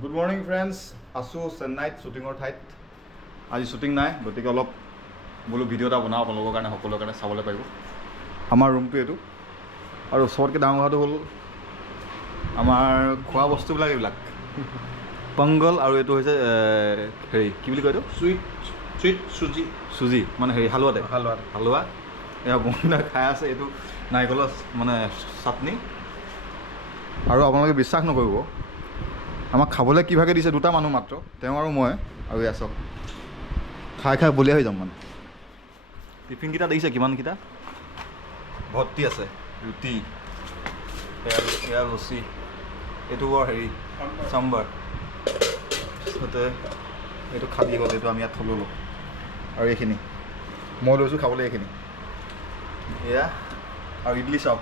Good morning friends, আছোঁ চেন্নাইত শ্বুটিঙৰ ঠাইত। আজি শ্বুটিং নাই, গতিকে অলপ বোলো ভিডিঅ' এটা বনাওঁ আপোনালোকৰ কাৰণে, সকলোৰে কাৰণে চাবলৈ পাৰিব। আমাৰ ৰুমটো এইটো, আৰু চবতকৈ ডাঙৰ কথাটো হ'ল আমাৰ খোৱা বস্তুবিলাক এইবিলাক পংগল, আৰু এইটো হৈছে হেৰি কি বুলি কয় এইটো চুইট চুজি মানে হেৰি হালোৱা এয়া বন্ধুৱে খাই আছে। এইটো নাৰিকলৰ মানে চাটনি। আৰু আপোনালোকে বিশ্বাস নকৰিব, আমাক খাবলৈ কি ভাগে দিছে, দুটা মানুহ মাত্ৰ, তেওঁ আৰু মই। আৰু এয়া চব খাই বলিয়া হৈ যাম মানে। টিফিনকেইটা দেখিছে কিমানকেইটা ভৰ্তি আছে, ৰুটি, এয়া লচি, এইটো বৰ হেৰি চাম্বাৰ, তাৰপিছতে এইটো খালি হ'ল, এইটো আমি ইয়াত থ'লোঁ। আৰু এইখিনি মই লৈছোঁ খাবলৈ, এইখিনি এয়া আৰু ইডলি চাওক,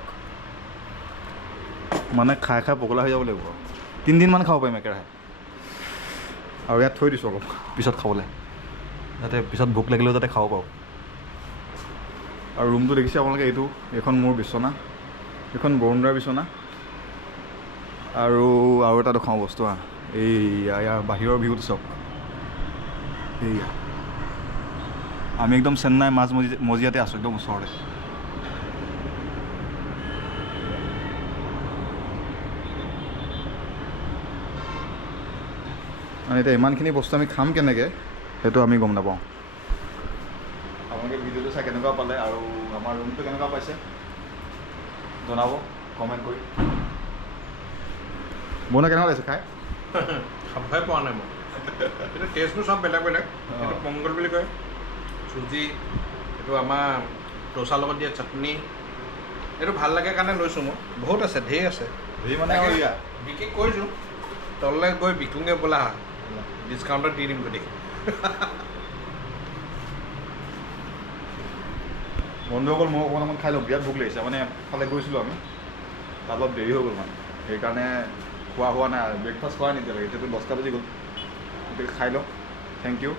মানে খাই পগলা হৈ যাব লাগিব। 3 দিনমান খাব পাৰিম একেৰাহে। আৰু ইয়াত থৈ দিছোঁ অলপ পিছত খাবলৈ, যাতে পিছত ভোক লাগিলেও যাতে খাব পাৰোঁ। আৰু ৰুমটো দেখিছে আপোনালোকে, এইখন মোৰ বিচনা, এইখন বৰুণদাৰ বিচনা। আৰু এটা দেখাওঁ বস্তু, ইয়াৰ বাহিৰৰ ভিউটো চাওক। এইয়া আমি একদম চেন্নাই মজিয়াতে আছোঁ, একদম ওচৰতে। মানে এতিয়া ইমানখিনি বস্তু আমি খাম কেনেকৈ, সেইটো আমি গম নাপাওঁ। আপোনালোকে ভিডিঅ'টো চাই কেনেকুৱা পালে আৰু আমাৰ ৰুমটো কেনেকুৱা পাইছে জনাব কমেণ্ট কৰি। বনা কেনেকুৱা লাগিছে খাই? খাবহে পোৱা নাই মই, কিন্তু টেষ্টবোৰ চব বেলেগ বেলেগ। এইটো পংগল বুলি কয়, চুজি, এইটো আমাৰ ডোচাৰ লগত দিয়া চাটনি। এইটো ভাল লাগে কাৰণে লৈছোঁ মই। বহুত আছে, ঢেৰ আছে, মানে বিক্ৰী কৰিছোঁ। তললৈ গৈ বিকোঁগৈ বোলা, ডিছকাউণ্টত দি দিম গোটেই। বন্ধুসকল, মই অকণমান খাই লওঁ, বিৰাট ভোক লাগিছে। মানে এফালে গৈছিলোঁ আমি, তাত অলপ দেৰি হৈ গ'ল মানে, সেইকাৰণে খোৱা হোৱা নাই। ব্ৰেকফাষ্ট খোৱা নাই এতিয়ালৈকে, এতিয়াতো 10টা বাজি গ'ল। গতিকে খাই লওঁ। Thank U.